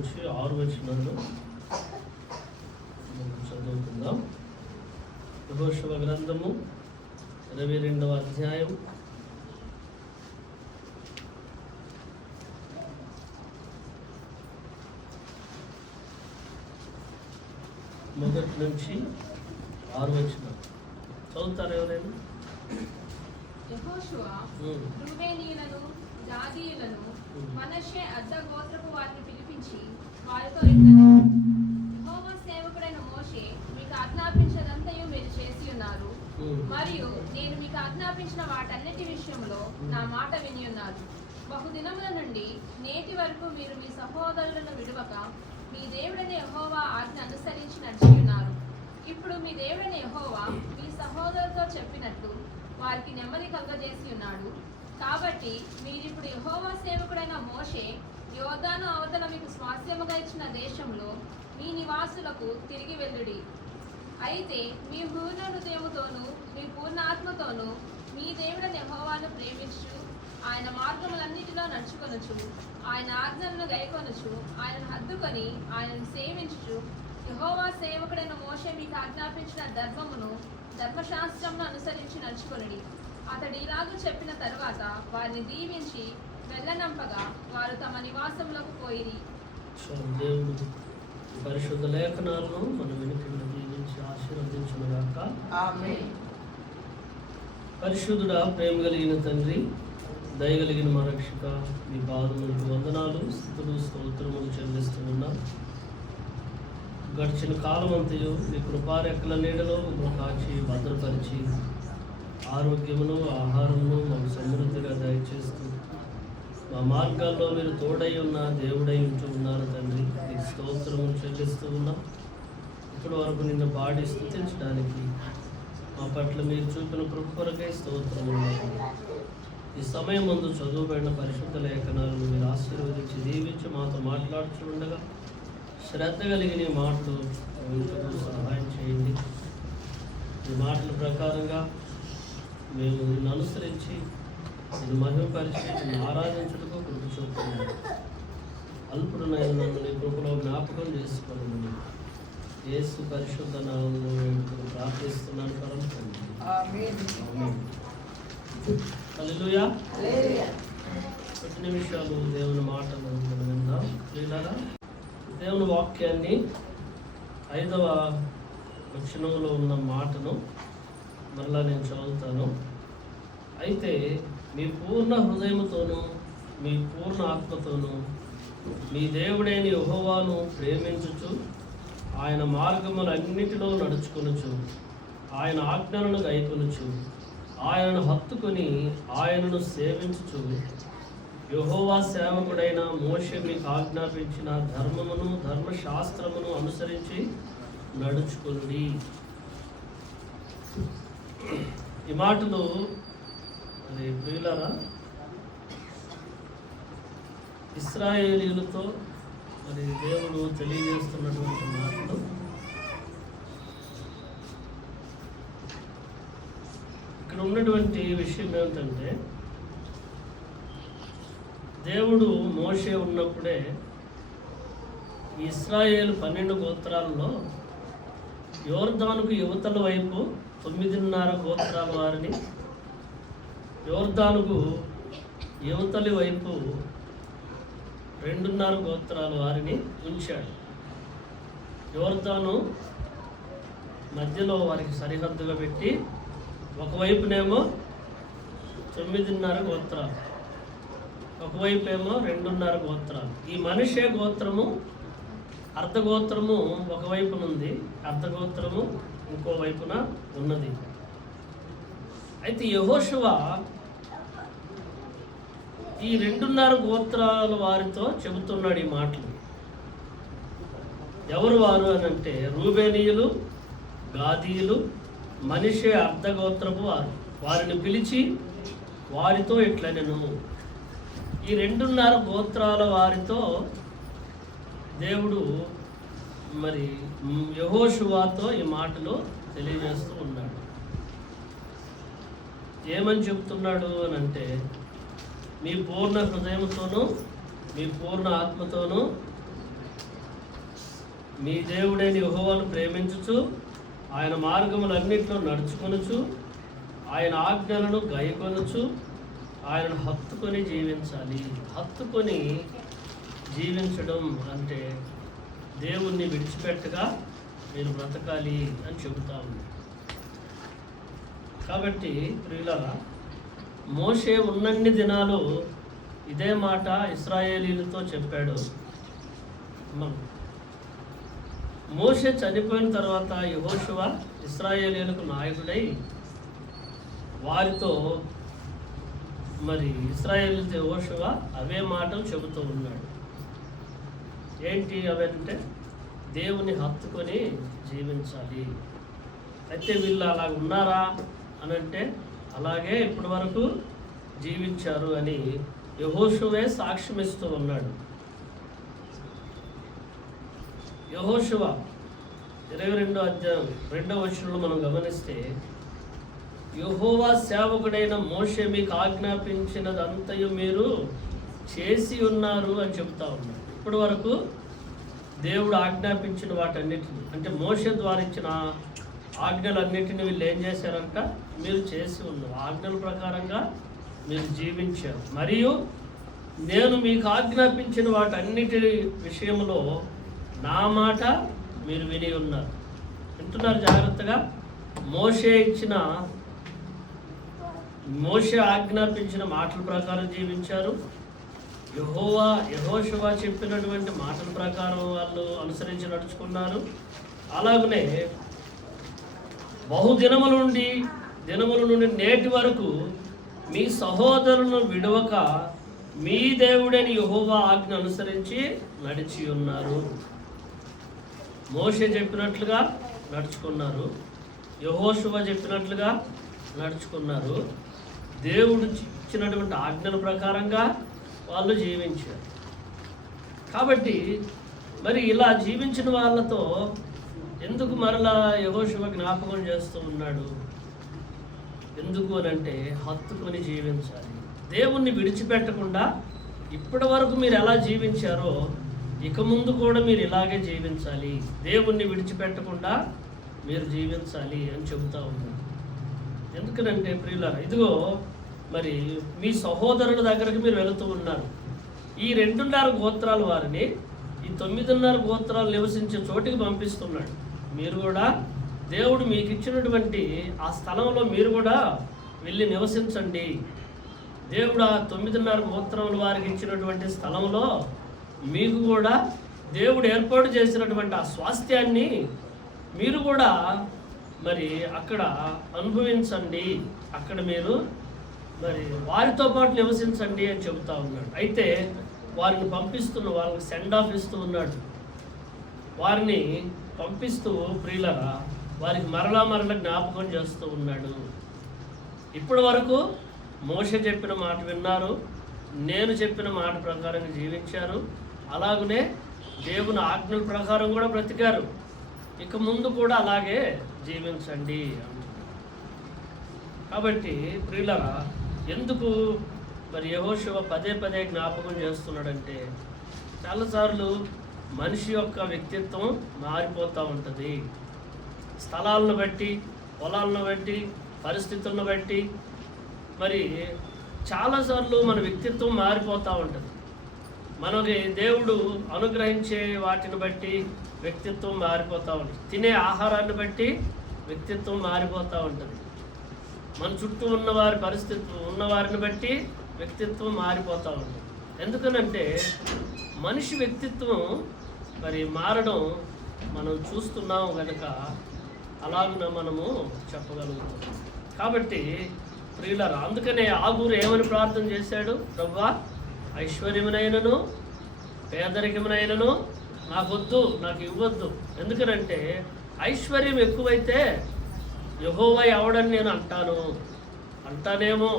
నుంచి 6 వచనాలు చదువుకుందాం. యెహోషువ గ్రంథము 22వ అధ్యాయం మొదటి నుంచి 6 వచనాలు చదువుతారు ఎవరైనా? యెహోషువ రూబేనీయులను, గాదీయులను, మనష్షే అర్థ గోత్రపు వారిని పిలిపించి వారితో ఇట్లనెను: యెహోవా సేవకుడైన మోషే మీకు ఆజ్ఞాపించినదంతయు మీరు చేసి ఉన్నారు, మరియు నేను మీకు ఆజ్ఞాపించిన వాటన్నిటి విషయంలో నా మాట విని ఉన్నారు. బహుదినముల నుండి నేటి వరకు మీరు మీ సహోదరులను విడువక మీ దేవుడైన యెహోవా ఆజ్ఞ అనుసరించి నడిచి ఉన్నారు. ఇప్పుడు మీ దేవుడైన యెహోవా మీ సహోదరులతో చెప్పినట్లు వారికి నెమ్మది కలుగజేసి ఉన్నాడు. కాబట్టి మీరిప్పుడు యెహోవా సేవకుడైన మోషే యోర్దాను అవతల మీకు స్వాస్థ్యముగా ఇచ్చిన దేశంలో మీ నివాసులకు తిరిగి వెళ్ళుడి. అయితే మీ పూర్ణ హృదయముతోనూ మీ పూర్ణ ఆత్మతోనూ మీ దేవుడైన యెహోవాను ప్రేమించు, ఆయన మార్గములన్నిటిలో నడుచుకొనుచు, ఆయన ఆజ్ఞలను గైకొనుచు, ఆయనను హద్దుకొని ఆయనను సేవించుచు, యెహోవా సేవకుడైన మోషే మీకు ఆజ్ఞాపించిన ధర్మశాస్త్రమును అనుసరించి నడుచుకొనుడి. అతడు ఇలాగూ చెప్పిన తరువాత వారిని దీవించి వెళ్ళనంపగా వారు తమ నివాసంలోకి పోయిరి. దేవుడు పరిశుద్ధ లేఖనాలను మన వెనుకలను దీవించి ఆశీర్వదించునుగాక. ఆమేన్. పరిశుద్ధుడా, ప్రేమ కలిగిన తండ్రి, దయగలిగిన మా రక్షక, మీ పాదములకు వందనాలు, స్తుతులు, స్తోత్రములు చెల్లిస్తున్నాం. గడిచిన కాలం అంతయు మీ కృపారెక్కల నీడలో మమ్మల్ని కాచి భద్రపరిచి ఆరోగ్యమును ఆహారమును మాకు సమృద్ధిగా దయచేస్తూ మా మార్గాల్లో మీరు తోడై ఉన్న దేవుడై ఉంటూ ఉన్నారు తండ్రి. మీకు స్తోత్రములు చెల్లిస్తూ ఉన్నాం. ఇప్పటి వరకు నిన్ను పాడి స్తుతించడానికి మా పట్ల మీరు చూపిన కృప కొరకై స్తోత్రములు. ఈ సమయం ముందు చదువుబడిన పరిశుద్ధ లేఖనాలను మీరు ఆశీర్వదించి దీవించి మాతో మాట్లాడుతుండగా శ్రద్ధ కలిగిన ఈ మాటలు సహాయం చేయండి. ఈ మాటల ప్రకారంగా మేము నిన్ను అనుసరించి నిన్ను మహిమపరిచి నిన్ను ఆరాధించుటకు కృప చూపుతున్నాము. అల్పుడునైన నన్ను నీ కృపలో జ్ఞాపకం చేసుకోవాలని యేసు పరిశుద్ధ నామములో ప్రార్థిస్తున్నాను పరమ తండ్రి. హల్లెలూయా. కొద్ది నిమిషాలు దేవుని మాటలు మనం విందాం. ప్రియులారా, దేవుని వాక్యాన్ని 5వ వచనంలో ఉన్న మాటను మరలా నేను చదువుతాను. అయితే మీ పూర్ణ హృదయముతోనూ మీ పూర్ణ ఆత్మతోనూ మీ దేవుడైన యెహోవాను ప్రేమించుచు, ఆయన మార్గములన్నిటిలో నడుచుకొనుచు, ఆయన ఆజ్ఞలను గైకొనుచు, ఆయనను హత్తుకొని ఆయనను సేవించుచు, యెహోవా సేవకుడైన మోషే మీకు ఆజ్ఞాపించిన ధర్మమును ధర్మశాస్త్రమును అనుసరించి నడుచుకొనుడి. ఈ మాటలు మరి ప్రియులారా, ఇశ్రాయేలీయులతో మరి దేవుడు తెలియజేస్తున్నటువంటి మాటలు. ఇక్కడ ఉన్నటువంటి విషయం ఏమిటంటే, దేవుడు మోషే ఉన్నప్పుడే ఇశ్రాయేలు 12 గోత్రాలలో యోర్దానుకు యువతల వైపు 9.5 గోత్రాల వారిని, యోర్దానుకు యువతలి వైపు 2.5 గోత్రాల వారిని ఉంచాడు. యోర్దాను మధ్యలో వారికి సరిహద్దుగా పెట్టి ఒకవైపునేమో 9.5 గోత్రాలు, ఒకవైపు ఏమో 2.5 గోత్రాలు. ఈ మనష్షే గోత్రము అర్ధగోత్రము ఒకవైపునుంది, అర్ధగోత్రము ఇంకో వైపున ఉన్నది. అయితే యెహోషువ ఈ 2.5 గోత్రాల వారితో చెబుతున్నాడు ఈ మాటలు. ఎవరు వారు అని అంటే, రూబేనీయులు, గాదీయులు, మనష్షే అర్ధగోత్రపు వారు. వారిని పిలిచి వారితో ఇట్లనెను. ఈ 2.5 గోత్రాల వారితో దేవుడు మరి యెహోషువతో ఈ మాటలు తెలియజేస్తూ ఉన్నాడు. ఏమని చెప్తున్నాడు అని అంటే, మీ పూర్ణ హృదయంతోనూ మీ పూర్ణ ఆత్మతోనూ మీ దేవుడైన యెహోవాను ప్రేమించుచు ఆయన మార్గములన్నిటిలో నడుచుకొనుచు ఆయన ఆజ్ఞలను గైకొనుచు ఆయనను హత్తుకొని జీవించాలి. హత్తుకొని జీవించడం అంటే దేవుణ్ణి విడిచిపెట్టగా మీరు బ్రతకాలి అని చెబుతా ఉంది. కాబట్టి ప్రియులారా, మోషే ఉన్నన్ని దినాలు ఇదే మాట ఇశ్రాయేలీలతో చెప్పాడు. మోషే చనిపోయిన తర్వాత యెహోషువ ఇశ్రాయేలీయులకు నాయకుడై వారితో మరి ఇశ్రాయేలీయులతో యెహోషువ అవే మాటలు చెబుతూ ఉన్నాడు. ఏంటి అవంటే దేవుని హత్తుకొని జీవించాలి. అయితే వీళ్ళు అలా ఉన్నారా అని అంటే అలాగే ఇప్పటి వరకు జీవించారు అని యెహోషువే సాక్ష్యం ఇస్తూ ఉన్నాడు. యెహోషువ 22వ అధ్యాయం 2వ వచనంలో మనం గమనిస్తే, యెహోవా సేవకుడైన మోషే మీకు ఆజ్ఞాపించినదంతయు మీరు చేసి ఉన్నారు అని చెప్తా ఉన్నాడు. ఇప్పటి వరకు దేవుడు ఆజ్ఞాపించిన వాటన్నిటిని, అంటే మోషే ద్వారా ఇచ్చిన ఆజ్ఞలన్నిటిని వీళ్ళు ఏం చేశారంట? మీరు చేసి ఉన్నారు. ఆజ్ఞల ప్రకారంగా మీరు జీవించారు. మరియు నేను మీకు ఆజ్ఞాపించిన వాటన్నిటి విషయంలో నా మాట మీరు విని ఉన్నారు. వింటున్నారు జాగ్రత్తగా. మోషే ఆజ్ఞాపించిన మాటల ప్రకారం జీవించారు. యెహోషువ చెప్పినటువంటి మాటల ప్రకారం వాళ్ళు అనుసరించి నడుచుకున్నారు. అలాగనే దినముల నుండి నేటి వరకు మీ సహోదరులను విడవక మీ దేవుడని యెహోవా ఆజ్ఞ అనుసరించి నడిచి ఉన్నారు. మోషే చెప్పినట్లుగా నడుచుకున్నారు. యెహోషువ చెప్పినట్లుగా నడుచుకున్నారు. దేవుడు ఇచ్చినటువంటి ఆజ్ఞల ప్రకారంగా వాళ్ళు జీవించారు. కాబట్టి మరి ఇలా జీవించిన వాళ్ళతో ఎందుకు మరలా యెహోషువ జ్ఞాపకం చేస్తూ ఉన్నాడు? ఎందుకు అనంటే హత్తుకొని జీవించాలి. దేవుణ్ణి విడిచిపెట్టకుండా ఇప్పటి వరకు మీరు ఎలా జీవించారో ఇక ముందు కూడా మీరు ఇలాగే జీవించాలి. దేవుణ్ణి విడిచిపెట్టకుండా మీరు జీవించాలి అని చెబుతూ ఉన్నాడు. ఎందుకనంటే ప్రియులారా, ఇదిగో మరి మీ సహోదరుల దగ్గరికి మీరు వెళుతూ ఉన్నారు. ఈ 2.5 గోత్రాల వారిని ఈ 9.5 గోత్రాలు నివసించే చోటికి పంపిస్తున్నాడు. మీరు కూడా దేవుడు మీకు ఇచ్చినటువంటి ఆ స్థలంలో మీరు కూడా వెళ్ళి నివసించండి. దేవుడు ఆ 9.5 గోత్రముల వారికి ఇచ్చినటువంటి స్థలంలో మీకు కూడా దేవుడు ఏర్పాటు చేసినటువంటి ఆ స్వాస్థ్యాన్ని మీరు కూడా మరి అక్కడ అనుభవించండి. అక్కడ మీరు మరి వారితో పాటు నివసించండి అని చెబుతా ఉన్నాడు. అయితే వారిని వాళ్ళకి సెండ్ ఆఫ్ ఇస్తూ ఉన్నాడు. వారిని పంపిస్తూ ప్రియులరా వారికి మరలా జ్ఞాపకం చేస్తూ ఉన్నాడు. ఇప్పటి వరకు మోషే చెప్పిన మాట విన్నారు, నేను చెప్పిన మాట ప్రకారం జీవించారు. అలాగనే దేవుని ఆజ్ఞల ప్రకారం కూడా బ్రతికారు. ఇక ముందు కూడా అలాగే జీవించండి అంటున్నాడు. కాబట్టి ప్రియులరా, ఎందుకు మరి యెహోషువ పదే జ్ఞాపకం చేస్తున్నాడంటే, చాలాసార్లు మనిషి యొక్క వ్యక్తిత్వం మారిపోతూ ఉంటుంది. స్థలాలను బట్టి, పొలాలను బట్టి, పరిస్థితులను బట్టి మరి చాలాసార్లు మన వ్యక్తిత్వం మారిపోతూ ఉంటుంది. మనకి దేవుడు అనుగ్రహించే వాటిని బట్టి వ్యక్తిత్వం మారిపోతూ ఉంటుంది. తినే ఆహారాన్ని బట్టి వ్యక్తిత్వం మారిపోతూ ఉంటుంది. మన చుట్టూ ఉన్నవారిని బట్టి వ్యక్తిత్వం మారిపోతూ ఉంటుంది. ఎందుకనంటే మనిషి వ్యక్తిత్వం మరి మారడం మనం చూస్తున్నాం కనుక అలాగున మనము చెప్పగలుగుతాం. కాబట్టి ప్రియులారా, అందుకనే ఆగూరు ఏమని ప్రార్థన చేశాడు? ప్రభువా, ఐశ్వర్యమునైనను పేదరికమునైనను నాకొద్దు, నాకు ఇవ్వద్దు. ఎందుకనంటే ఐశ్వర్యం ఎక్కువైతే యెహోవా ఎవడని నేను అంటానేమో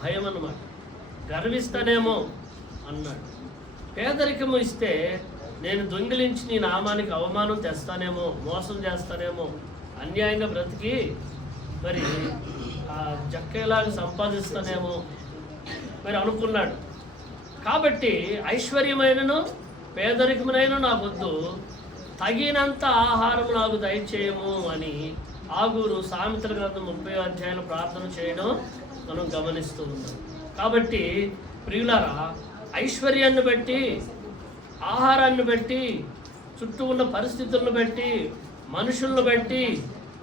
భయం అన్నమాట, గర్విస్తానేమో అన్నాడు. పేదరికము ఇస్తే నేను దొంగిలించి నీ నామానికి అవమానం తెస్తానేమో, మోసం చేస్తానేమో, అన్యాయంగా బ్రతికి మరి జక్కేలాగా సంపాదిస్తానేమో మరి అనుకున్నాడు. కాబట్టి ఐశ్వర్యమైనను పేదరికమునైనా నాకొద్దు, తగినంత ఆహారం నాకు దయచేయము అని ఆగూరు సామెతల గ్రంథం 30వ అధ్యాయంలో ప్రార్థన చేయడం మనం గమనిస్తూ ఉన్నాం. కాబట్టి ప్రియులారా, ఐశ్వర్యాన్ని బట్టి, ఆహారాన్ని బట్టి, చుట్టూ ఉన్న పరిస్థితులను బట్టి, మనుషులను బట్టి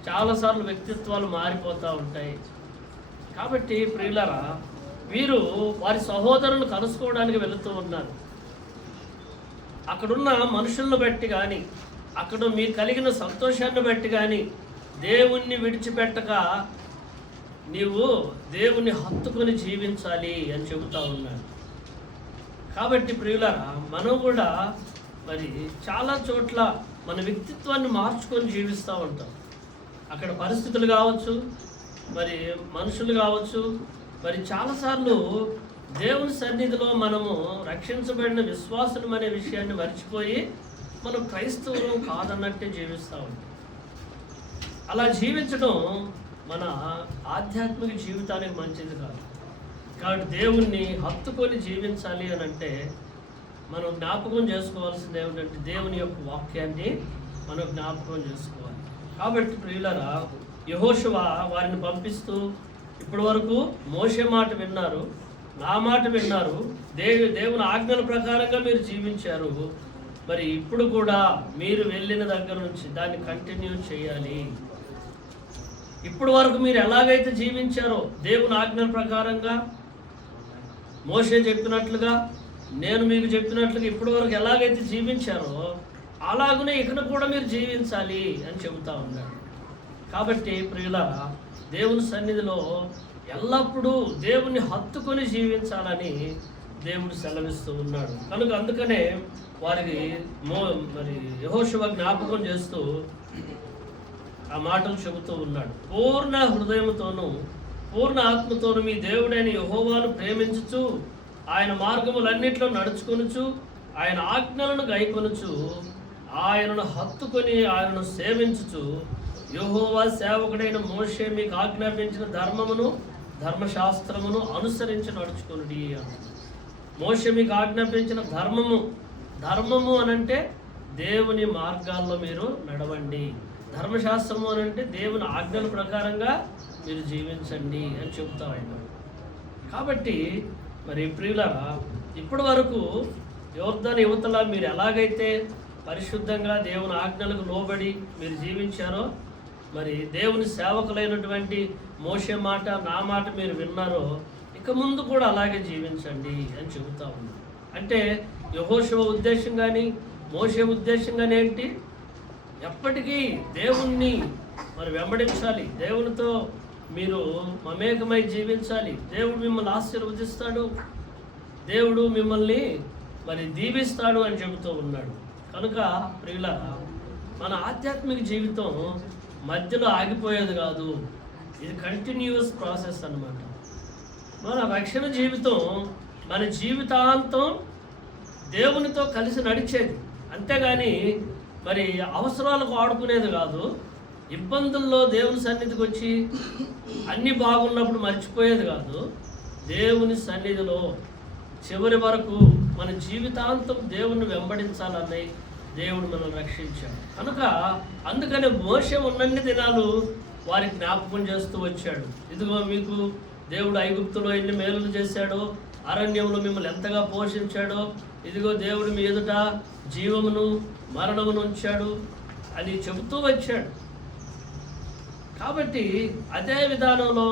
చాలాసార్లు వ్యక్తిత్వాలు మారిపోతూ ఉంటాయి. కాబట్టి ప్రియులారా, వీరు వారి సహోదరులను కలుసుకోవడానికి వెళుతూ ఉన్నారు. అక్కడున్న మనుషులను బట్టి కానీ, అక్కడ మీకు కలిగిన సంతోషాన్ని బట్టి కానీ దేవుణ్ణి విడిచిపెట్టక నీవు దేవుణ్ణి హత్తుకొని జీవించాలి అని చెబుతూ ఉన్నాడు. కాబట్టి ప్రియులారా, మనం కూడా మరి చాలా చోట్ల మన వ్యక్తిత్వాన్ని మార్చుకొని జీవిస్తూ ఉంటాం. అక్కడ పరిస్థితులు కావచ్చు, మరి మనుషులు కావచ్చు, మరి చాలాసార్లు దేవుని సన్నిధిలో మనము రక్షించబడిన విశ్వాసం అనే విషయాన్ని మర్చిపోయి మనం క్రైస్తవులు కాదన్నట్టే జీవిస్తూ ఉంటాం. అలా జీవించడం మన ఆధ్యాత్మిక జీవితానికి మంచిది కాదు. కాబట్టి దేవుణ్ణి హత్తుకొని జీవించాలి అని అంటే మనం జ్ఞాపకం చేసుకోవాల్సింది ఏమిటంటే దేవుని యొక్క వాక్యాన్ని మనం జ్ఞాపకం చేసుకోవాలి. కాబట్టి ప్రియులారా, యెహోషువ వారిని పంపిస్తూ ఇప్పటి వరకు మోషే మాట విన్నారు, నా మాట విన్నారు, దేవుని ఆజ్ఞల ప్రకారంగా మీరు జీవించారు. మరి ఇప్పుడు కూడా మీరు వెళ్ళిన దగ్గర నుంచి దాన్ని కంటిన్యూ చేయాలి. ఇప్పుడు వరకు మీరు ఎలాగైతే జీవించారో దేవుని ఆజ్ఞల ప్రకారంగా, మోషే చెప్పినట్లుగా, నేను మీకు చెప్పినట్లుగా ఇప్పటి వరకు ఎలాగైతే జీవించారో అలాగనే ఇక్కడ కూడా మీరు జీవించాలి అని చెబుతా ఉన్నాడు. కాబట్టి ప్రియులారా, దేవుని సన్నిధిలో ఎల్లప్పుడూ దేవుణ్ణి హత్తుకొని జీవించాలని దేవుడు సెలవిస్తూ ఉన్నాడు. కనుక అందుకనే వారికి మరి యెహోషువ జ్ఞాపకం చేస్తూ ఆ మాటలు చెబుతూ ఉన్నాడు. పూర్ణ హృదయంతోనూ పూర్ణ ఆత్మతోనూ మీ దేవుడైన యెహోవాను ప్రేమించుచు ఆయన మార్గములన్నిట్లో నడుచుకొనుచు ఆయన ఆజ్ఞలను గైకొనుచు ఆయనను హత్తుకొని ఆయనను సేవించుచు యెహోవా సేవకుడైన మోషే మీకు ఆజ్ఞాపించిన ధర్మమును ధర్మశాస్త్రమును అనుసరించి నడుచుకొనుడి అన్నాడు. మోషే మీకు ఆజ్ఞాపించిన ధర్మము అనంటే దేవుని మార్గాల్లో మీరు నడవండి, ధర్మశాస్త్రము అనంటే దేవుని ఆజ్ఞల ప్రకారంగా మీరు జీవించండి అని చెబుతా ఉన్నాడు. కాబట్టి మరి ప్రియులారా, ఇప్పటి వరకు యోర్దాను యువతల మీరు ఎలాగైతే పరిశుద్ధంగా దేవుని ఆజ్ఞలకు లోబడి మీరు జీవించారో, మరి దేవుని సేవకులైనటువంటి మోషే మాట, నా మాట మీరు విన్నారో, ఇక ముందు కూడా అలాగే జీవించండి అని చెబుతా ఉన్నాడు. అంటే యెహోషువ ఉద్దేశం కానీ మోషే ఉద్దేశం కానీ ఏంటి? ఎప్పటికీ దేవుణ్ణి మరి వెంబడించాలి, దేవునితో మీరు మమేకమై జీవించాలి, దేవుడు మిమ్మల్ని ఆశీర్వదిస్తాడు, దేవుడు మిమ్మల్ని మరి దీవిస్తాడు అని చెబుతూ ఉన్నాడు. కనుక ప్రియులారా, మన ఆధ్యాత్మిక జీవితం మధ్యలో ఆగిపోయేది కాదు, ఇది కంటిన్యూస్ ప్రాసెస్ అన్నమాట. మన రక్షణ జీవితం మన జీవితాంతం దేవునితో కలిసి నడిచేది, అంతేగాని మరి అవసరాలకు వాడుకునేది కాదు. ఇబ్బందుల్లో దేవుని సన్నిధికి వచ్చి అన్నీ బాగున్నప్పుడు మర్చిపోయేది కాదు. దేవుని సన్నిధిలో చివరి వరకు మన జీవితాంతం దేవుణ్ణి వెంబడించాలన్నది దేవుడు మనల్ని రక్షించాడు. కనుక అందుకనే మోషే ఉన్నన్ని దినాలు వారి జ్ఞాపకం చేస్తూ వచ్చాడు. ఇదిగో మీకు దేవుడు ఐగుప్తులో ఎన్ని మేలులు చేశాడో, అరణ్యంలో మిమ్మల్ని ఎంతగా పోషించాడో, ఇదిగో దేవుడు మీ ఎదుట జీవమును మరణమును ఉంచాడు అని చెబుతూ వచ్చాడు. కాబట్టి అదే విధానంలో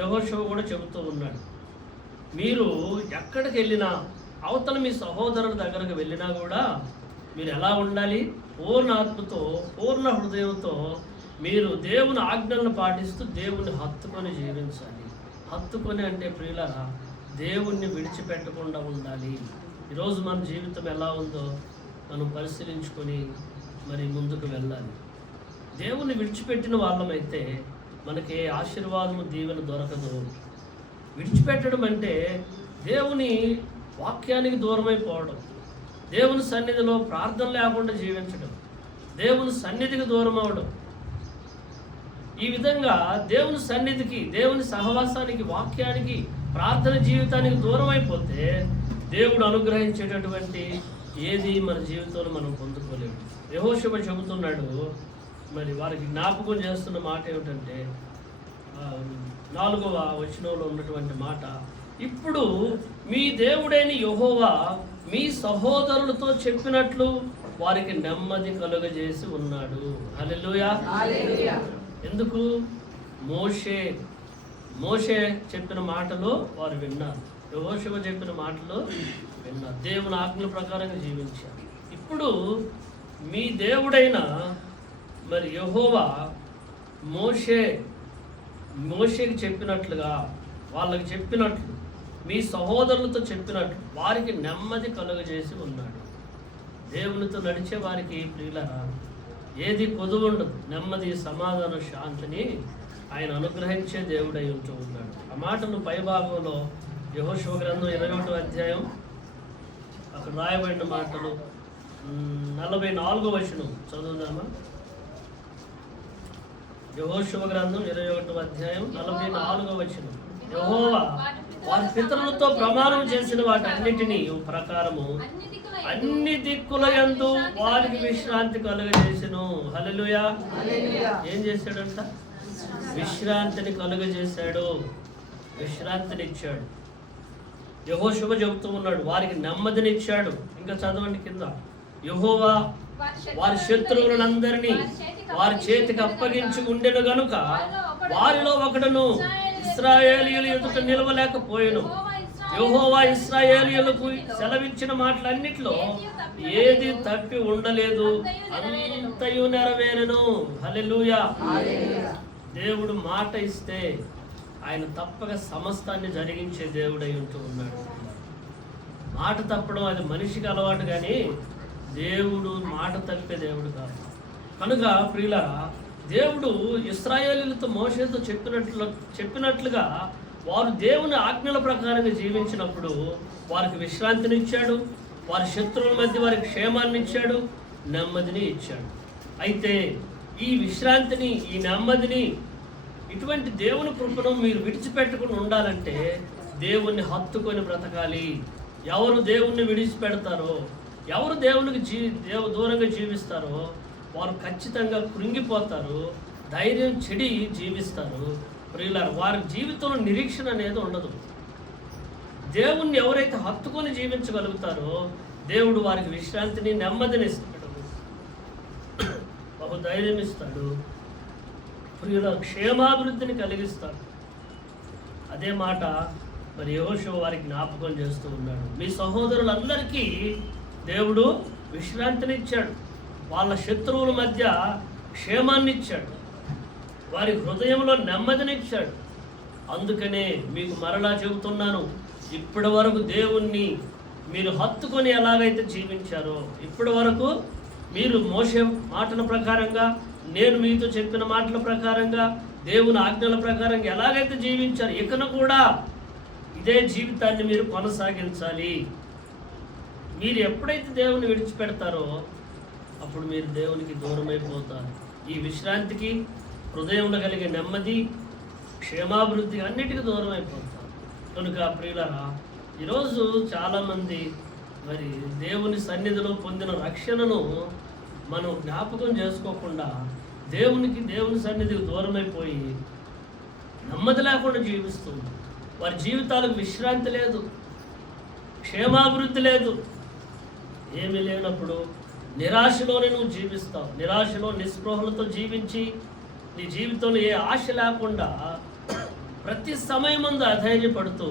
యెహోషువ కూడా చెబుతూ ఉన్నాడు, మీరు ఎక్కడికి వెళ్ళినా, అవతల మీ సహోదరుల దగ్గరకు వెళ్ళినా కూడా మీరు ఎలా ఉండాలి? పూర్ణ ఆత్మతో పూర్ణ హృదయంతో మీరు దేవుని ఆజ్ఞలను పాటిస్తూ దేవుణ్ణి హత్తుకొని జీవించాలి. హత్తుకొని అంటే ప్రియులారా, దేవుణ్ణి విడిచిపెట్టకుండా ఉండాలి. ఈరోజు మన జీవితం ఎలా ఉందో మనం పరిశీలించుకొని మరి ముందుకు వెళ్ళాలి. దేవుణ్ణి విడిచిపెట్టిన వాళ్ళమైతే మనకి ఆశీర్వాదము దీవెన దొరకదు. విడిచిపెట్టడం అంటే దేవుని వాక్యానికి దూరమైపోవడం, దేవుని సన్నిధిలో ప్రార్థన లేకుండా జీవించడం, దేవుని సన్నిధికి దూరం అవడం. ఈ విధంగా దేవుని సన్నిధికి, దేవుని సహవాసానికి, వాక్యానికి, ప్రార్థన జీవితానికి దూరం అయిపోతే దేవుడు అనుగ్రహించేటటువంటి ఏది మన జీవితంలో మనం పొందుకోలేము. యెహోషువ చెబుతున్నాడు, మరి వారికి జ్ఞాపకం చేస్తున్న మాట ఏమిటంటే 4వ వచనంలో ఉన్నటువంటి మాట, ఇప్పుడు మీ దేవుడైన యెహోవా మీ సహోదరులతో చెప్పినట్లు వారికి నెమ్మది కలుగజేసి ఉన్నాడు. హల్లెలూయా. ఎందుకు? మోషే చెప్పిన మాటలు వారు విన్నారు, యెహోషువ చెప్పిన మాటలు విన్నారు, దేవుని ఆజ్ఞల ప్రకారంగా జీవించారు. ఇప్పుడు మీ దేవుడైన మరి యెహోవా మోషేకి చెప్పినట్లుగా, వాళ్ళకి చెప్పినట్లు, మీ సహోదరులతో చెప్పినట్లు వారికి నెమ్మది కలుగజేసి ఉన్నాడు. దేవునితో నడిచే వారికి ప్రియులారా ఏది కొదువు ఉండదు. నెమ్మది, సమాధానం, శాంతిని ఆయన అనుగ్రహించే దేవుడై ఉంటూ ఉన్నాడు. ఆ మాటలు పై భాగంలో యెహోషువ గ్రంథం 21వ అధ్యాయం అక్కడ రాయబడిన మాటలు 44వ వచనం చదువుదామా? యెహోషువ గ్రంథం 21వ అధ్యాయం 44వ వచనం. యెహోవా వారి పితరులతో ప్రమాణం చేసిన వాటన్నిటినీ ప్రకారము అన్ని దిక్కుల యందు వారికి విశ్రాంతి కలుగజేసెను. హల్లెలూయా. ఏం చేశాడంట? విశ్రాంతిని కలుగజేశాడు, విశ్రాంతినిచ్చాడు. యెహోషువ చెబుతూ ఉన్నాడు, వారికి నెమ్మదినిచ్చాడు. ఇంకా చదవండి కింద, యెహోవా వారి శత్రువులందరినీ వారి చేతికి అప్పగించి ఉండెను గనుక వారిలో ఒకడును ఇశ్రాయేలీయుల ఎదుట నిలవలేకపోయెను. యెహోవా ఇశ్రాయేలీయులకు సెలవిచ్చిన మాటలన్నిటిలో ఏది తప్పి ఉండలేదు, అంతయు నెరవేరెను. హల్లెలూయా. దేవుడు మాట ఇస్తే ఆయన తప్పక సమస్తాన్ని జరిగించే దేవుడై ఉంటూ ఉన్నాడు. మాట తప్పడం అది మనిషికి అలవాటు, కానీ దేవుడు మాట తప్పే దేవుడు కాదు. కనుక ప్రియులారా, దేవుడు ఇశ్రాయేలీయులతో మోషేతో చెప్పినట్లుగా వారు దేవుని ఆజ్ఞల ప్రకారంగా జీవించినప్పుడు వారికి విశ్రాంతినిచ్చాడు, వారి శత్రువుల మధ్య వారికి క్షేమాన్ని ఇచ్చాడు, నెమ్మదిని ఇచ్చాడు. అయితే ఈ విశ్రాంతిని, ఈ నెమ్మదిని, ఇటువంటి దేవుని కృపను మీరు విడిచిపెట్టకుండా ఉండాలంటే దేవుణ్ణి హత్తుకొని బ్రతకాలి. ఎవరు దేవుణ్ణి విడిచిపెడతారో, ఎవరు దేవునికి దూరంగా జీవిస్తారో వారు ఖచ్చితంగా కృంగిపోతారు, ధైర్యం చెడి జీవిస్తారు. ప్రియులారా, వారి జీవితంలో నిరీక్షణ అనేది ఉండదు. దేవుణ్ణి ఎవరైతే హత్తుకొని జీవించగలుగుతారో దేవుడు వారికి విశ్రాంతిని, నెమ్మదిని ఇస్తాడు, బహు ధైర్యం ఇస్తాడు, ప్రియుల క్షేమాభివృద్ధిని కలిగిస్తాడు. అదే మాట మరి యెహోషువ వారికి జ్ఞాపకం చేస్తూ ఉన్నాడు. మీ సహోదరులందరికీ దేవుడు విశ్రాంతిని ఇచ్చాడు, వాళ్ళ శత్రువుల మధ్య క్షేమాన్ని ఇచ్చాడు, వారి హృదయంలో నెమ్మదినిచ్చాడు. అందుకనే మీకు మరలా చెబుతున్నాను, ఇప్పటి వరకు దేవుణ్ణి మీరు హత్తుకొని ఎలాగైతే జీవించారో, ఇప్పటి వరకు మీరు మోషే మాటల ప్రకారంగా, నేను మీతో చెప్పిన మాటల ప్రకారంగా, దేవుని ఆజ్ఞల ప్రకారంగా ఎలాగైతే జీవించారు, ఇకను కూడా ఇదే జీవితాన్ని మీరు కొనసాగించాలి. మీరు ఎప్పుడైతే దేవుని విడిచిపెడతారో అప్పుడు మీరు దేవునికి దూరమైపోతారు. ఈ విశ్రాంతికి, హృదయంలో కలిగే నెమ్మది, క్షేమాభివృద్ధి అన్నిటికీ దూరం అయిపోతారు. కనుక ప్రియులారా, ఈరోజు చాలామంది మరి దేవుని సన్నిధిలో పొందిన రక్షణను మనం జ్ఞాపకం చేసుకోకుండా దేవుని సన్నిధికి దూరమైపోయి నెమ్మది లేకుండా జీవిస్తుంది. వారి జీవితాలకు విశ్రాంతి లేదు, క్షేమాభివృద్ధి లేదు. ఏమీ లేనప్పుడు నిరాశలోనే నువ్వు జీవిస్తావు. నిరాశలో, నిస్పృహలతో జీవించి నీ జీవితంలో ఏ ఆశ లేకుండా ప్రతి సమయం ముందు అధైర్యపడుతూ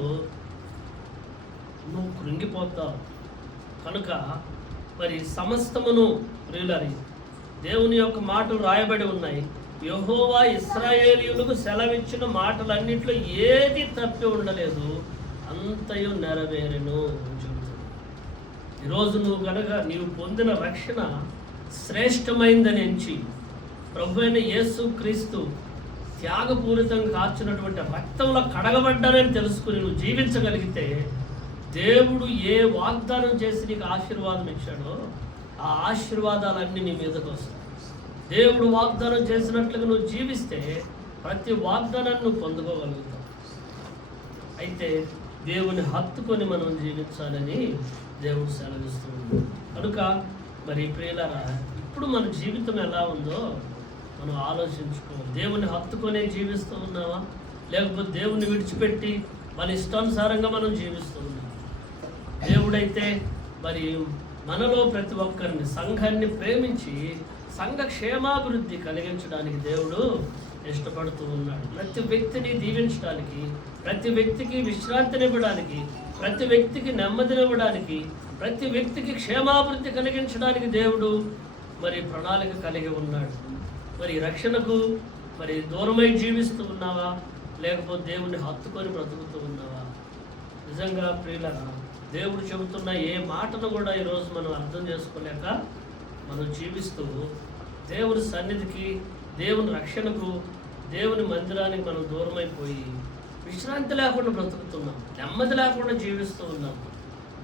నువ్వు కృంగిపోతావు. కనుక మరి సమస్తమును ప్రియులారి దేవుని యొక్క మాటలు రాయబడి ఉన్నాయి. యెహోవా ఇశ్రాయేలీయులకు సెలవిచ్చిన మాటలన్నింటిలో ఏది తప్పి ఉండలేదు, అంతయు నెరవేరెను. ఈరోజు నువ్వు కనుక నీవు పొందిన రక్షణ శ్రేష్టమైందని ఎంచి ప్రభు అయిన యేసు క్రీస్తు త్యాగపూరితంగా కార్చినటువంటి రక్తంలో కడగబడ్డానని తెలుసుకుని నువ్వు జీవించగలిగితే దేవుడు ఏ వాగ్దానం చేసి నీకు ఆశీర్వాదం ఇచ్చాడో ఆ ఆశీర్వాదాలన్నీ నీ మీదకు వస్తాయి. దేవుడు వాగ్దానం చేసినట్లుగా నువ్వు జీవిస్తే ప్రతి వాగ్దానాన్ని నువ్వు పొందుకోగలుగుతావు. అయితే దేవుని హత్తుకొని మనం జీవించాలని దేవుడు సెలవిస్తుంది. కనుక మరి ప్రియులారా, ఇప్పుడు మన జీవితం ఎలా ఉందో మనం ఆలోచించుకోవాలి. దేవుని హత్తుకొనే జీవిస్తూ ఉన్నావా, లేకపోతే దేవుని విడిచిపెట్టి మన ఇష్టానుసారంగా మనం జీవిస్తూ ఉన్నాం? దేవుడైతే మరి మనలో ప్రతి ఒక్కరిని, సంఘాన్ని ప్రేమించి సంఘ క్షేమాభివృద్ధి కలిగించడానికి దేవుడు ఇష్టపడుతూ ఉన్నాడు. ప్రతి వ్యక్తిని దీవించడానికి, ప్రతి వ్యక్తికి విశ్రాంతినివ్వడానికి, ప్రతి వ్యక్తికి నెమ్మదినివ్వడానికి, ప్రతి వ్యక్తికి క్షేమాభివృద్ధి కలిగించడానికి దేవుడు మరి ప్రణాళిక కలిగి ఉన్నాడు. మరి రక్షణకు మరి దూరమై జీవిస్తూ ఉన్నావా, లేకపోతే దేవుణ్ణి హత్తుకొని బ్రతుకుతూ ఉన్నావా? నిజంగా ప్రియులారా, దేవుడు చెబుతున్న ఏ మాటను కూడా ఈరోజు మనం అర్థం చేసుకోలేక మనం జీవిస్తూ దేవుని సన్నిధికి, దేవుని రక్షణకు, దేవుని మందిరానికి మనం దూరమైపోయి విశ్రాంతి లేకుండా బ్రతుకుతున్నాం, నెమ్మది లేకుండా జీవిస్తూ ఉన్నాం.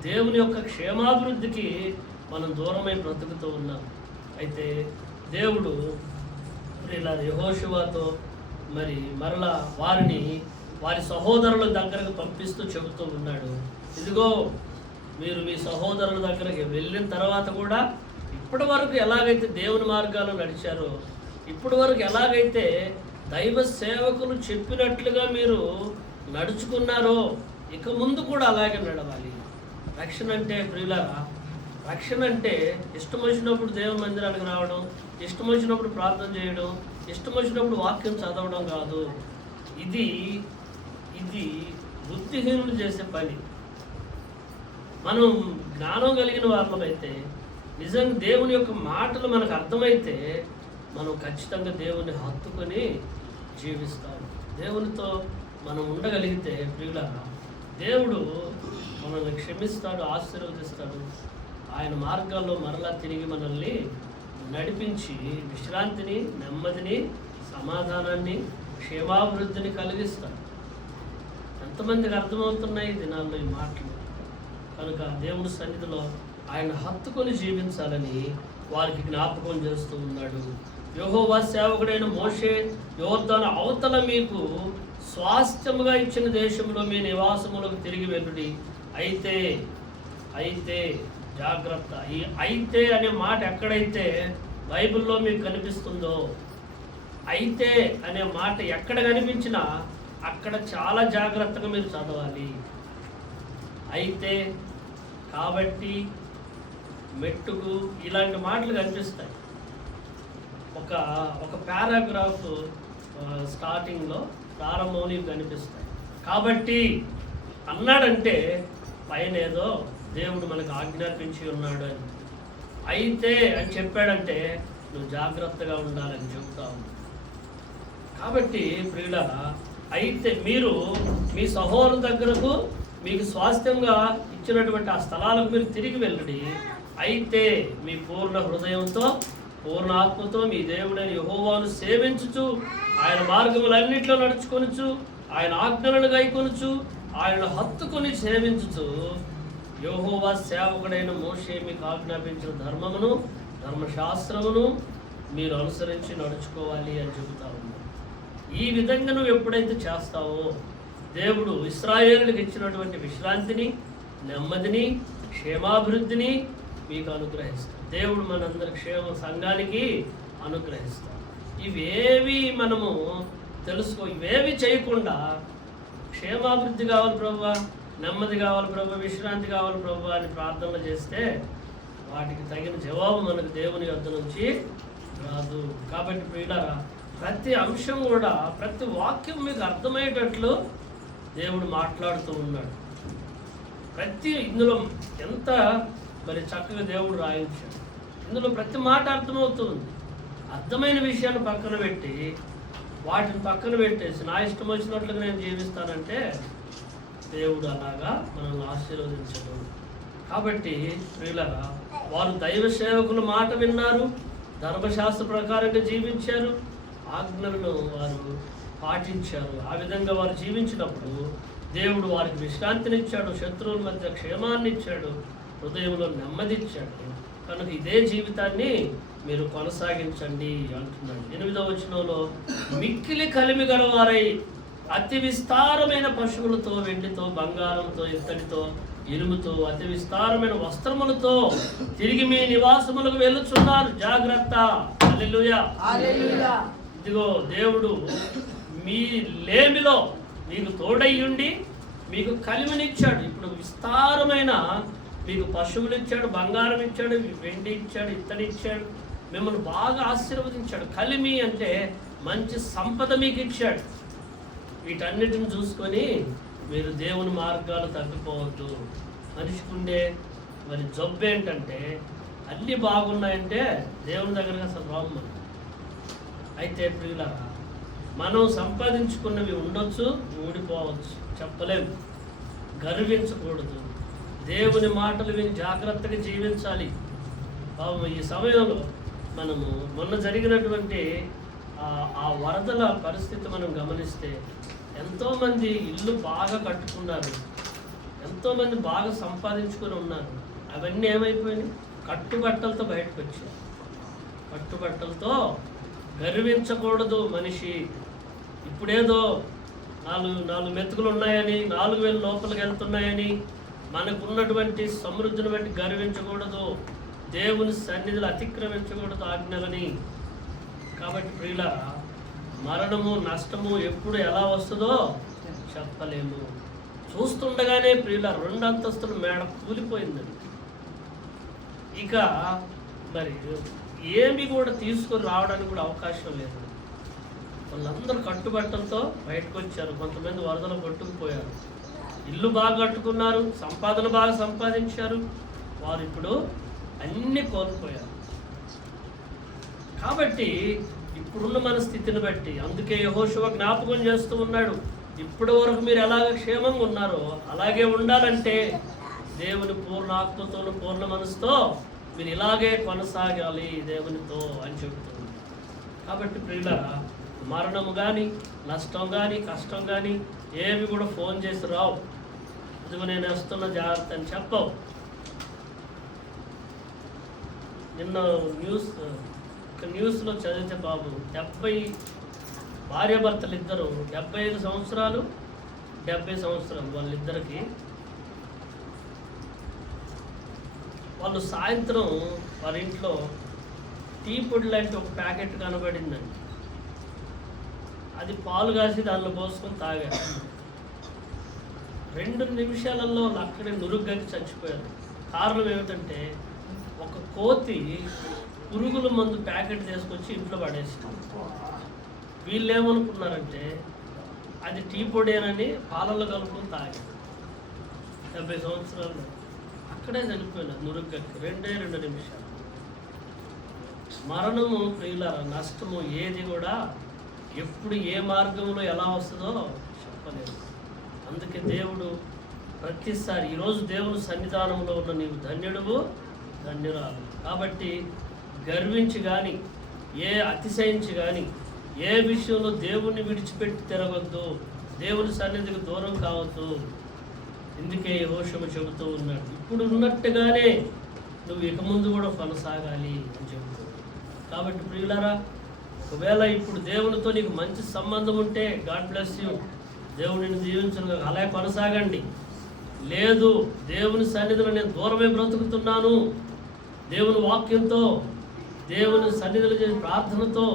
దేవుని యొక్క క్షేమాభివృద్ధికి మనం దూరమై బ్రతుకుతూ ఉన్నాం. అయితే దేవుడు ఇలా యెహోషువతో మరి మరలా వారి సహోదరుల దగ్గరకు పంపిస్తూ చెబుతూ ఉన్నాడు, ఇదిగో మీరు మీ సహోదరుల దగ్గరికి వెళ్ళిన తర్వాత కూడా ఇప్పటి వరకు ఎలాగైతే దేవుని మార్గాలు నడిచారో, ఇప్పటి వరకు ఎలాగైతే దైవ సేవకులు చెప్పినట్లుగా మీరు నడుచుకున్నారో, ఇక ముందు కూడా అలాగే నడవాలి. రక్షణ అంటే ప్రియులారా, రక్షణ అంటే ఇష్టం వచ్చినప్పుడు దేవుని మందిరానికి రావడం, ఇష్టం వచ్చినప్పుడు ప్రార్థన చేయడం, ఇష్టం వచ్చినప్పుడు వాక్యం చదవడం కాదు. ఇది బుద్ధిహీనులు చేసే పని. మనం జ్ఞానం కలిగిన వాళ్ళమైతే, నిజంగా దేవుని యొక్క మాటలు మనకు అర్థమైతే మనం ఖచ్చితంగా దేవుని హత్తుకొని జీవిస్తాం. దేవునితో మనం ఉండగలిగితే ప్రియులారా, దేవుడు మనల్ని క్షమిస్తాడు, ఆశీర్వదిస్తాడు. ఆయన మార్గాల్లో మరలా తిరిగి మనల్ని నడిపించి విశ్రాంతిని, నెమ్మదిని, సమాధానాన్ని, క్షేమాభివృద్ధిని కలిగిస్తాడు. ఎంతమందికి అర్థమవుతున్నాయి దినాల్లో ఈ మాటలు? కనుక దేవుడి సన్నిధిలో ఆయన హత్తుకొని జీవించాలని వారికి జ్ఞాపకం చేస్తూ ఉన్నాడు. యెహోవా సేవకుడైన మోషే, యోర్దాను అవతల మీకు స్వాస్థ్యముగా ఇచ్చిన దేశంలో మీ నివాసములకు తిరిగి వెళ్ళుడి. అయితే జాగ్రత్త. ఈ అయితే అనే మాట ఎక్కడైతే బైబిల్లో మీకు కనిపిస్తుందో, అయితే అనే మాట ఎక్కడ కనిపించినా అక్కడ చాలా జాగ్రత్తగా మీరు చదవాలి. అయితే, కాబట్టి, మెట్టుకు ఇలాంటి మాటలు కనిపిస్తాయి. ఒక పారాగ్రాఫ్ స్టార్టింగ్లో, ప్రారంభంలో ఇవి కనిపిస్తాయి. కాబట్టి అన్నాడంటే పైన ఏదో దేవుడు మనకు ఆజ్ఞాపించి ఉన్నాడు అని. అయితే అని చెప్పాడంటే నువ్వు జాగ్రత్తగా ఉండాలని చెప్తావు. కాబట్టి ప్రియులారా, అయితే మీరు మీ సహోదరుల దగ్గరకు మీకు స్వాస్థ్యంగా ఇచ్చినటువంటి ఆ స్థలాలకు మీరు తిరిగి వెళ్ళండి. అయితే మీ పూర్ణ హృదయంతో, పూర్ణ ఆత్మతో మీ దేవుడైన యెహోవాను సేవించుచు, ఆయన మార్గములన్నింటిలో నడుచుకొనుచు, ఆయన ఆజ్ఞలను గైకొనుచు, ఆయన హత్తుకొని సేవించుచు, యెహోవా సేవకుడైన మోషే మీకు ఆజ్ఞాపించిన ధర్మమును, ధర్మశాస్త్రమును మీరు అనుసరించి నడుచుకోవాలి అని చెబుతా ఉన్నాను. ఈ విధంగా నువ్వు ఎప్పుడైతే చేస్తావో దేవుడు ఇశ్రాయేలులకు ఇచ్చినటువంటి విశ్రాంతిని, నెమ్మదిని, క్షేమాభివృద్ధిని మీకు అనుగ్రహిస్తాడు. దేవుడు మనందరి సంఘానికి అనుగ్రహిస్తాడు. ఇవేవి మనము ఇవేవి చేయకుండా క్షేమాభివృద్ధి కావాలి ప్రభువా, నెమ్మది కావాలి ప్రభువా, విశ్రాంతి కావాలి ప్రభువా అని ప్రార్థనలు చేస్తే వాటికి తగిన జవాబు మనకు దేవుని యొద్ద నుంచి రాదు. కాబట్టి ప్రియులారా, ప్రతి అంశం కూడా, ప్రతి వాక్యం మీకు అర్థమయ్యేటట్లు దేవుడు మాట్లాడుతూ ఉన్నాడు. ఇందులో ఎంత మరి చక్కగా దేవుడు రాయించాడు. ఇందులో ప్రతి మాట అర్థమవుతుంది. అర్థమైన విషయాన్ని పక్కన పెట్టి వాటిని పక్కన పెట్టేసి నా ఇష్టం వచ్చినట్లుగా నేను జీవిస్తానంటే దేవుడు అలాగా మనల్ని ఆశీర్వదించడు. కాబట్టి ప్రియులారా, వారు దైవ సేవకుల మాట విన్నారు, ధర్మశాస్త్ర ప్రకారంగా జీవించారు, ఆజ్ఞలను వారు పాటించారు. ఆ విధంగా వారు జీవించినప్పుడు దేవుడు వారికి విశ్రాంతినిచ్చాడు, శత్రువుల మధ్య క్షేమాన్ని ఇచ్చాడు, హృదయంలో నెమ్మదిచ్చాడు. కనుక ఇదే జీవితాన్ని మీరు కొనసాగించండి అంటున్నాడు. 8వ వచనంలో మిక్కిలి కలిమి గలవారై అతి విస్తారమైన పశువులతో, వెండితో, బంగారంతో, ఇత్తడితో, ఇనుముతో, అతి విస్తారమైన వస్త్రములతో తిరిగి మీ నివాసములకు వెళ్ళుచున్నారు. జాగ్రత్త. హల్లెలూయా. ఇదిగో దేవుడు మీ లేమిలో మీకు తోడయ్యుండి మీకు కలిమినిచ్చాడు. ఇప్పుడు విస్తారమైన మీకు పశువులు ఇచ్చాడు, బంగారం ఇచ్చాడు, వెండి ఇచ్చాడు, ఇత్తడి ఇచ్చాడు, మిమ్మల్ని బాగా ఆశీర్వదించాడు. కలిమి అంటే మంచి సంపద మీకు ఇచ్చాడు. వీటన్నిటిని చూసుకొని మీరు దేవుని మార్గాలు తప్పిపోవద్దు. మనిషికి ఉండే మరి జబ్బు ఏంటంటే అన్నీ బాగున్నాయంటే దేవుని దగ్గరకు అసలు రాము మనం. అయితే ప్రియులారా, మనం సంపాదించుకున్నవి ఉండొచ్చు, ఊడిపోవచ్చు, చెప్పలేము. గర్వించకూడదు. దేవుని మాటలు విని జాగ్రత్తగా జీవించాలి. ఈ సమయంలో మనము మొన్న జరిగినటువంటి ఆ వరదల పరిస్థితి మనం గమనిస్తే ఎంతోమంది ఇల్లు బాగా కట్టుకున్నారు, ఎంతోమంది బాగా సంపాదించుకొని ఉన్నారు. అవన్నీ ఏమైపోయినాయి? కట్టుబట్టలతో బయటకు వచ్చాయి. కట్టుబట్టలతో గర్వించకూడదు మనిషి. ఇప్పుడేదో నాలుగు మెతుకులు ఉన్నాయని, 4,000 లోపలికి వెళ్తున్నాయని, మనకున్నటువంటి సమృద్ధిని బట్టి గర్వించకూడదు. దేవుని సన్నిధిలో అతిక్రమించకూడదు ఆజ్ఞలని. కాబట్టి ప్రియులారా, మరణము, నష్టము ఎప్పుడు ఎలా వస్తుందో చెప్పలేము. చూస్తుండగానే ప్రియులారా 2 అంతస్తుల మేడ కూలిపోయిందండి. ఇక మరి ఏమి కూడా తీసుకొని రావడానికి కూడా అవకాశం లేదు. వాళ్ళందరూ కట్టుబట్టలతో బయటకు వచ్చారు. కొంతమంది వరదలు కొట్టుకుపోయారు. ఇల్లు బాగా కట్టుకున్నారు, సంపాదన బాగా సంపాదించారు. వారు ఇప్పుడు అన్నీ కోల్పోయారు. కాబట్టి ఇప్పుడున్న మన స్థితిని బట్టి అందుకే యెహోషువ జ్ఞాపకం చేస్తూ ఉన్నాడు, ఇప్పటి వరకు మీరు ఎలాగ క్షేమంగా ఉన్నారో అలాగే ఉండాలంటే దేవుని పూర్ణ ఆత్మతోను, పూర్ణ మనసుతో మీరు ఇలాగే కొనసాగాలి దేవునితో అని చెబుతుంది. కాబట్టి ప్రియులారా, మరణము కానీ, నష్టం కానీ, కష్టం కానీ ఏమి కూడా ఫోన్ చేసి రావు. ఇదిగో నేను వస్తున్న జాగ్రత్త అని చెప్పవు. నిన్న న్యూస్లో చదివితే బాబు 70 భార్యాభర్తలు ఇద్దరు 75 సంవత్సరాలు 70 సంవత్సరాలు వాళ్ళిద్దరికి వాళ్ళు సాయంత్రం వారి ఇంట్లో టీ పొడి లాంటి ఒక ప్యాకెట్ కనబడిందండి. అది పాలు కాసి దానిలో పోసుకొని తాగారు. 2 నిమిషాలలో అక్కడే నురుగ్గకి చచ్చిపోయారు. కారణం ఏమిటంటే ఒక కోతి పురుగుల మందు ప్యాకెట్ తీసుకొచ్చి ఇంట్లో పడేసింది. వీళ్ళు ఏమనుకున్నారంటే అది టీ పొడేనని పాలల్లో కలుపుకొని తాగారు. 70 సంవత్సరాలు అక్కడే చనిపోయినారు నురుగ్గకి. 2 నిమిషాలు. మరణము ప్రియులారా, నష్టము ఏది కూడా ఎప్పుడు ఏ మార్గంలో ఎలా వస్తుందో చెప్పలేదు. అందుకే దేవుడు ప్రతిసారి ఈరోజు దేవుని సన్నిధానంలో ఉన్న నీవు ధన్యుడువు, ధన్యురాలు. కాబట్టి గర్వించి కానీ, అతిశయించి కానీ, ఏ విషయంలో దేవుణ్ణి విడిచిపెట్టి తిరగొద్దు, దేవుని సన్నిధికి దూరం కావద్దు. ఇందుకే యెహోషువ చెబుతూ ఉన్నాడు, ఇప్పుడు ఉన్నట్టుగానే నువ్వు ఇక ముందు కూడా కొనసాగాలి అని చెబుతూ. కాబట్టి ప్రియులారా, ఒకవేళ ఇప్పుడు దేవునితో నీకు మంచి సంబంధం ఉంటే గాడ్ బ్లెస్ యూ, దేవుడిని దీవించను, అలాగే కొనసాగండి. లేదు, దేవుని సన్నిధిలో నేను దూరమే బ్రతుకుతున్నాను, దేవుని వాక్యంతో, దేవుని సన్నిధిలో చేసిన ప్రార్థనతో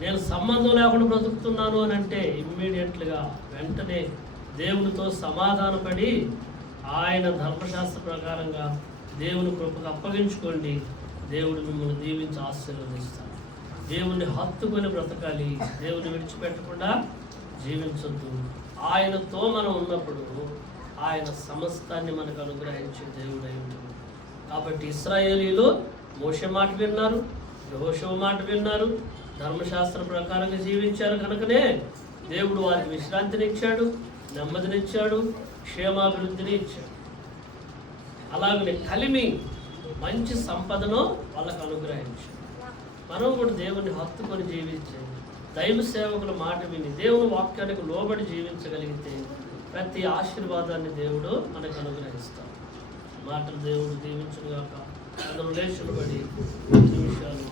నేను సంబంధం లేకుండా బ్రతుకుతున్నాను అని అంటే ఇమ్మీడియట్లుగా వెంటనే దేవునితో సమాధానపడి ఆయన ధర్మశాస్త్ర ప్రకారంగా దేవుని కృపకు అప్పగించుకోండి. దేవుడు మిమ్మల్ని దీవించి ఆశీర్వదిస్తాడు. దేవుణ్ణి హత్తుకొని బ్రతకాలి, దేవుని విడిచిపెట్టకుండా జీవించొద్దు. ఆయనతో మనం ఉన్నప్పుడు ఆయన సమస్తాన్ని మనకు అనుగ్రహించే దేవుడై ఉంటుంది. కాబట్టి ఇశ్రాయేలీలు మోషే మాట విన్నారు, యెహోషువ మాట విన్నారు, ధర్మశాస్త్ర ప్రకారంగా జీవించారు. కనుకనే దేవుడు వారికి విశ్రాంతినిచ్చాడు, నెమ్మదినిచ్చాడు, క్షేమాభివృద్ధిని ఇచ్చాడు. అలాగనే కలిమి మంచి సంపదను వాళ్ళకు అనుగ్రహించాడు. మనం కూడా దేవుని హత్తుకొని జీవించే దైవ సేవకుల మాట విని దేవుని వాక్యానికి లోబడి జీవించగలిగితే ప్రతి ఆశీర్వాదాన్ని దేవుడు మనకు అనుగ్రహిస్తాడు. మాటలు దేవుడు దీవించుగాక. అందరూ లేచుబడి 5 నిమిషాలు